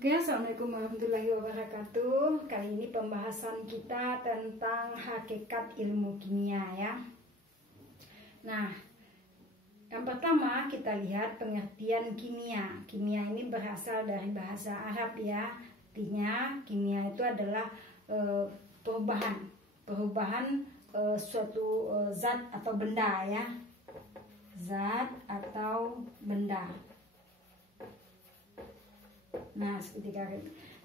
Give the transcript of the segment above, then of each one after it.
Oke, assalamualaikum warahmatullahi wabarakatuh. Kali ini pembahasan kita tentang hakikat ilmu kimia ya. Nah, yang pertama kita lihat pengertian kimia. Kimia ini berasal dari bahasa Arab ya. Artinya kimia itu adalah perubahan suatu zat atau benda ya. Zat atau benda. Nah,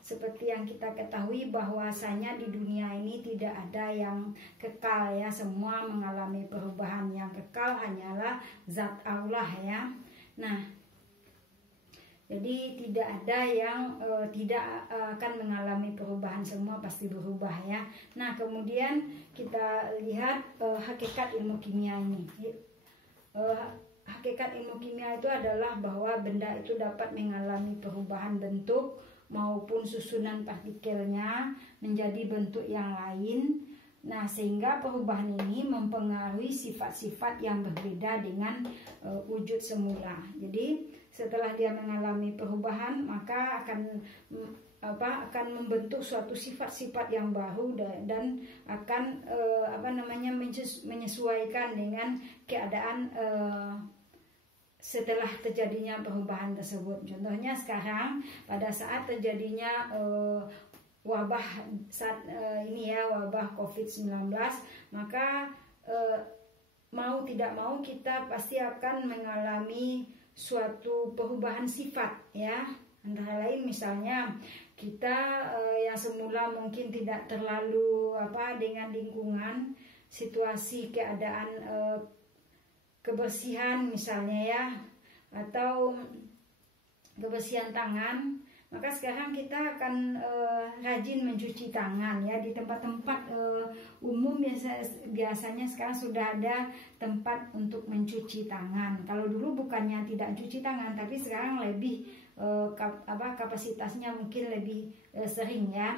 seperti yang kita ketahui bahwasanya di dunia ini tidak ada yang kekal ya, semua mengalami perubahan. Yang kekal hanyalah zat Allah ya. Nah, jadi tidak ada yang tidak akan mengalami perubahan, semua pasti berubah ya. Nah, kemudian kita lihat hakikat ilmu kimia ini. Hakikat ilmu kimia itu adalah bahwa benda itu dapat mengalami perubahan bentuk maupun susunan partikelnya menjadi bentuk yang lain. Nah, sehingga perubahan ini mempengaruhi sifat-sifat yang berbeda dengan wujud semula. Jadi, setelah dia mengalami perubahan, maka akan membentuk suatu sifat-sifat yang baru dan akan menyesuaikan dengan keadaan setelah terjadinya perubahan tersebut. Contohnya sekarang pada saat terjadinya wabah wabah COVID-19, maka mau tidak mau kita pasti akan mengalami suatu perubahan sifat ya. Antara lain misalnya kita yang semula mungkin tidak terlalu dengan lingkungan, situasi keadaan kebersihan misalnya ya, atau kebersihan tangan, maka sekarang kita akan rajin mencuci tangan ya. Di tempat-tempat umum biasanya sekarang sudah ada tempat untuk mencuci tangan. Kalau dulu bukannya tidak cuci tangan, tapi sekarang lebih kapasitasnya mungkin lebih sering ya.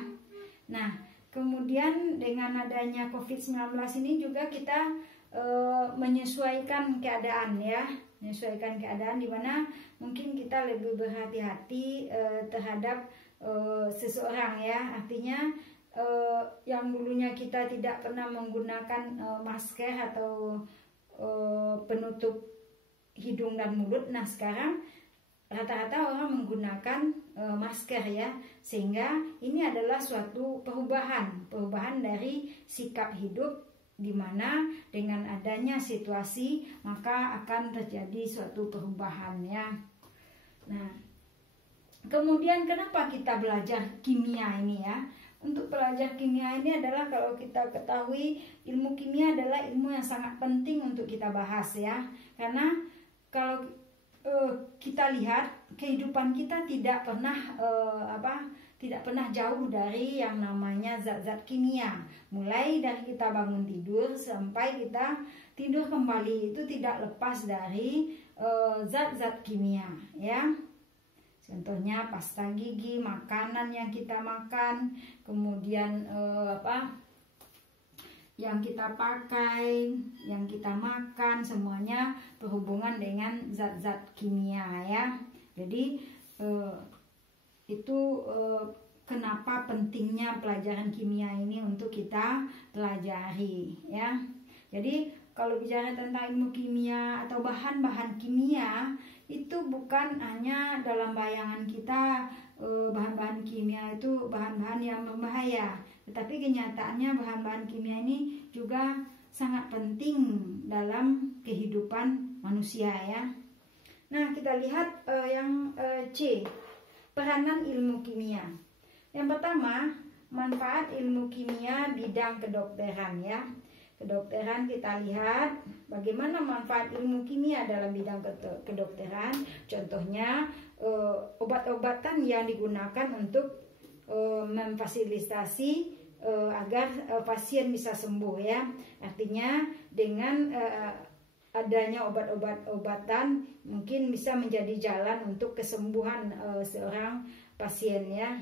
Nah, kemudian dengan adanya COVID-19 ini juga kita menyesuaikan keadaan ya, menyesuaikan keadaan di mana mungkin kita lebih berhati-hati terhadap seseorang ya. Artinya yang dulunya kita tidak pernah menggunakan masker atau penutup hidung dan mulut, nah sekarang rata-rata orang menggunakan masker ya, sehingga ini adalah suatu perubahan dari sikap hidup, di mana dengan adanya situasi maka akan terjadi suatu perubahan ya. Nah, kemudian kenapa kita belajar kimia ini ya? Untuk belajar kimia ini adalah, kalau kita ketahui, ilmu kimia adalah ilmu yang sangat penting untuk kita bahas ya. Karena kalau kita lihat kehidupan kita tidak pernah jauh dari yang namanya zat-zat kimia. Mulai dari kita bangun tidur sampai kita tidur kembali, itu tidak lepas dari zat-zat kimia ya. Contohnya pasta gigi, makanan yang kita makan, kemudian yang kita pakai, yang kita makan, semuanya berhubungan dengan zat-zat kimia ya. Jadi kenapa pentingnya pelajaran kimia ini untuk kita pelajari ya. Jadi kalau bicara tentang ilmu kimia atau bahan-bahan kimia, itu bukan hanya dalam bayangan kita bahan-bahan kimia itu bahan-bahan yang berbahaya, tetapi kenyataannya bahan-bahan kimia ini juga sangat penting dalam kehidupan manusia ya. Nah, kita lihat yang C, peranan ilmu kimia. Yang pertama, manfaat ilmu kimia bidang kedokteran ya. Kedokteran, kita lihat bagaimana manfaat ilmu kimia dalam bidang kedokteran. Contohnya obat-obatan yang digunakan untuk memfasilitasi agar pasien bisa sembuh ya. Artinya dengan adanya obat-obatan mungkin bisa menjadi jalan untuk kesembuhan seorang pasien ya.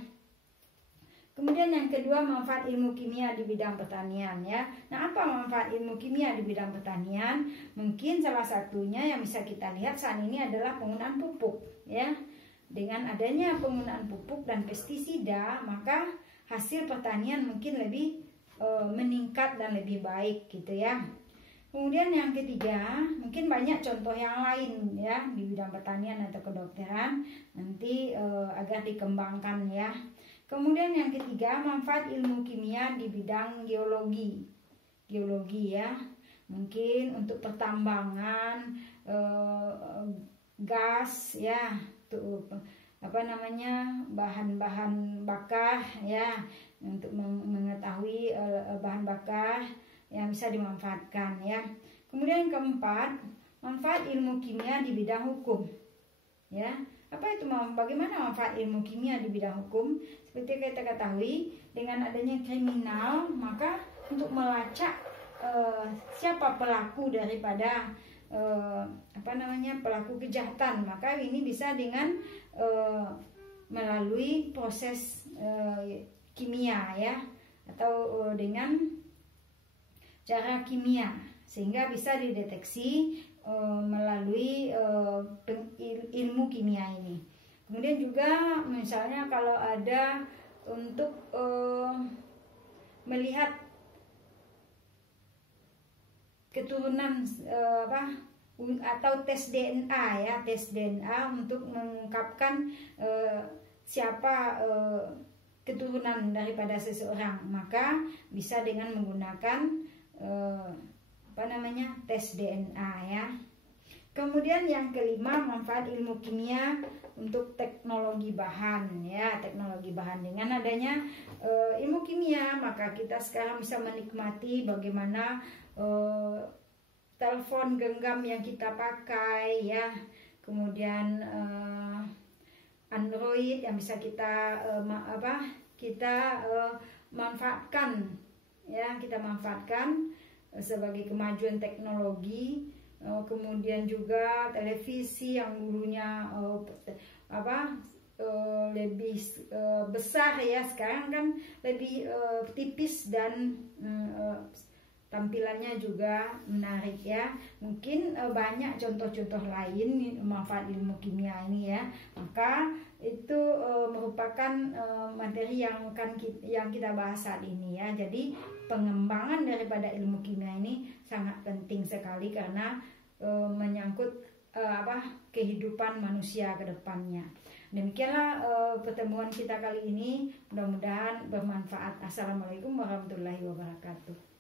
Kemudian yang kedua, manfaat ilmu kimia di bidang pertanian ya. Nah, apa manfaat ilmu kimia di bidang pertanian? Mungkin salah satunya yang bisa kita lihat saat ini adalah penggunaan pupuk ya. dengan adanya penggunaan pupuk dan pestisida, maka hasil pertanian mungkin lebih meningkat dan lebih baik gitu ya. Kemudian yang ketiga, mungkin banyak contoh yang lain ya di bidang pertanian atau kedokteran nanti agar dikembangkan ya. Kemudian yang ketiga, manfaat ilmu kimia di bidang geologi. Geologi ya, mungkin untuk pertambangan gas ya, tuh bahan-bahan bakar ya, untuk mengetahui bahan bakar yang bisa dimanfaatkan ya. Kemudian yang keempat, manfaat ilmu kimia di bidang hukum ya. Apa itu, bagaimana manfaat ilmu kimia di bidang hukum? Seperti kita ketahui, dengan adanya kriminal, maka untuk melacak siapa pelaku daripada pelaku kejahatan, maka ini bisa dengan melalui proses kimia ya, atau dengan cara kimia, sehingga bisa dideteksi melalui ilmu kimia ini. Kemudian juga misalnya kalau ada untuk melihat keturunan atau tes DNA ya, tes DNA untuk mengungkapkan siapa keturunan daripada seseorang, maka bisa dengan menggunakan tes DNA ya. Kemudian yang kelima, manfaat ilmu kimia untuk teknologi bahan ya, teknologi bahan. Dengan adanya ilmu kimia, maka kita sekarang bisa menikmati bagaimana telepon genggam yang kita pakai ya, kemudian Android yang bisa kita manfaatkan ya, kita manfaatkan sebagai kemajuan teknologi. Kemudian juga televisi yang dulunya lebih besar ya, sekarang kan lebih tipis dan tampilannya juga menarik ya. Mungkin banyak contoh-contoh lain manfaat ilmu kimia ini ya. Maka itu merupakan materi yang kita bahas saat ini ya. Jadi pengembangan daripada ilmu kimia ini sangat penting sekali karena menyangkut kehidupan manusia ke depannya. Demikianlah pertemuan kita kali ini, mudah-mudahan bermanfaat. Assalamualaikum warahmatullahi wabarakatuh.